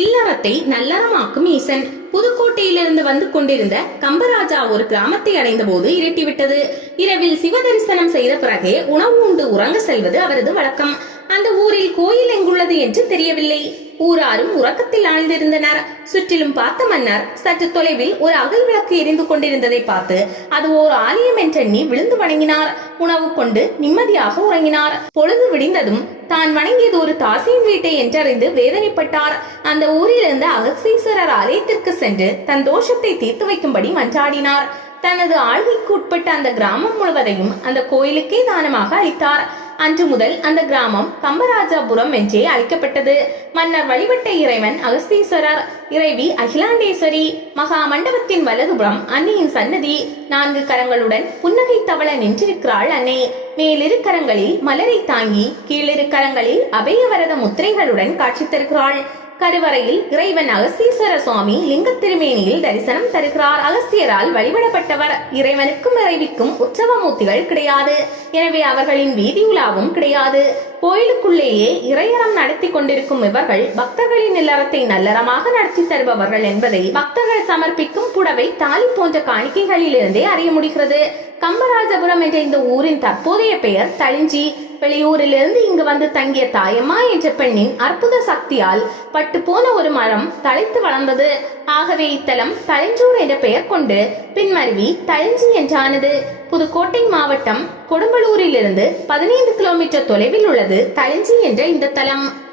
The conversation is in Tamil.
இல்லறத்தை நல்லறமாக்கும் ஈசன். புதுக்கோட்டையிலிருந்து வந்து கொண்டிருந்த கம்பராஜா ஒரு கிராமத்தை அடைந்த போது இருட்டிவிட்டது. இரவில் சிவ தரிசனம் செய்த பிறகே உணவு உண்டு உறங்க செல்வது அவரது வழக்கம். அந்த ஊரில் கோயில் எங்குள்ளது என்று தெரியவில்லை. ஊராரும் உறக்கத்தில் ஆழ்ந்திருந்தனர். சுற்றிலும் பார்த்த மன்னர் சற்று தொலைவில் ஒரு அகல் விளக்கு எரிந்து கொண்டிருந்ததை பார்த்து அது ஓர் ஆலயம் என்றெண்ணி விழுந்து வணங்கினார். உணவு கொண்டு நிம்மதியாக உறங்கினார். பொழுது விடிந்ததும் தான் வணங்கியது ஒரு தாசியின் வீட்டை என்றறிந்து வேதனைப்பட்டார். அந்த ஊரில் இருந்த அகஸ்தீஸ்வரர் ஆலயத்திற்கு சென்று தன் தோஷத்தை தீர்த்து வைக்கும்படி மன்றாடினார். தனது ஆள்கைக்கு உட்பட்ட அந்த கிராமம் முழுவதையும் அந்த கோயிலுக்கே தானமாக அளித்தார். அன்று முதல் அந்த கிராமம் கம்பராஜாபுரம் என்றே அழைக்கப்பட்டது. மன்னர் வழிபட்ட இறைவன் அகஸ்தீஸ்வரர், இறைவி அகிலாண்டேஸ்வரி. மகா மண்டபத்தின் வலதுபுறம் அன்னையின் சன்னதி. 4 கரங்களுடன் புன்னகை தவள நின்றிருக்கிறாள் அன்னை. மேலிரு கரங்களில் மலரை தாங்கி, கீழிரு கரங்களில் அபயவரத முத்திரைகளுடன் காட்சி தருகிறாள். கருவறையில் இறைவன் அகஸ்தீஸ்வர சுவாமி லிங்க திருமேனியில் தரிசனம் தருகிறார். அகஸ்தியரால் வழிபடப்பட்டவர். இறைவனுக்கும் இறைவிக்கும் உற்சவமூர்த்திகள் கிடையாது. எனவே அவர்களின் வீதி உலாவும் கிடையாது. கோயிலுக்குள்ளேயே இறையறம் நடத்தி கொண்டிருக்கும் இவர்கள் பக்தர்களின் இல்லறத்தை நல்லறமாக நடத்தி தருபவர்கள் என்பதை பக்தர்கள் சமர்ப்பிக்கும் புடவை, தாலி போன்ற காணிக்கைகளிலிருந்தே அறிய முடிகிறது. கம்பராஜபுரம் என்ற இந்த ஊரின் தற்போதைய பெயர் தளிஞ்சி. வெளியூரிலிருந்து இங்கு வந்து தங்கிய தாயம்மா என்ற பெண்ணின் அற்புத சக்தியால் பட்டு போன ஒரு மரம் தழைத்து வளர்ந்தது. ஆகவே இத்தலம் தளிஞ்சூர் என்ற பெயர் கொண்டு பின்மருவி தளிஞ்சி என்றானது. புதுக்கோட்டை மாவட்டம் கொடும்பலூரிலிருந்து 15 கிலோமீட்டர் தொலைவில் உள்ளது தளிஞ்சி என்ற இந்த தலம்.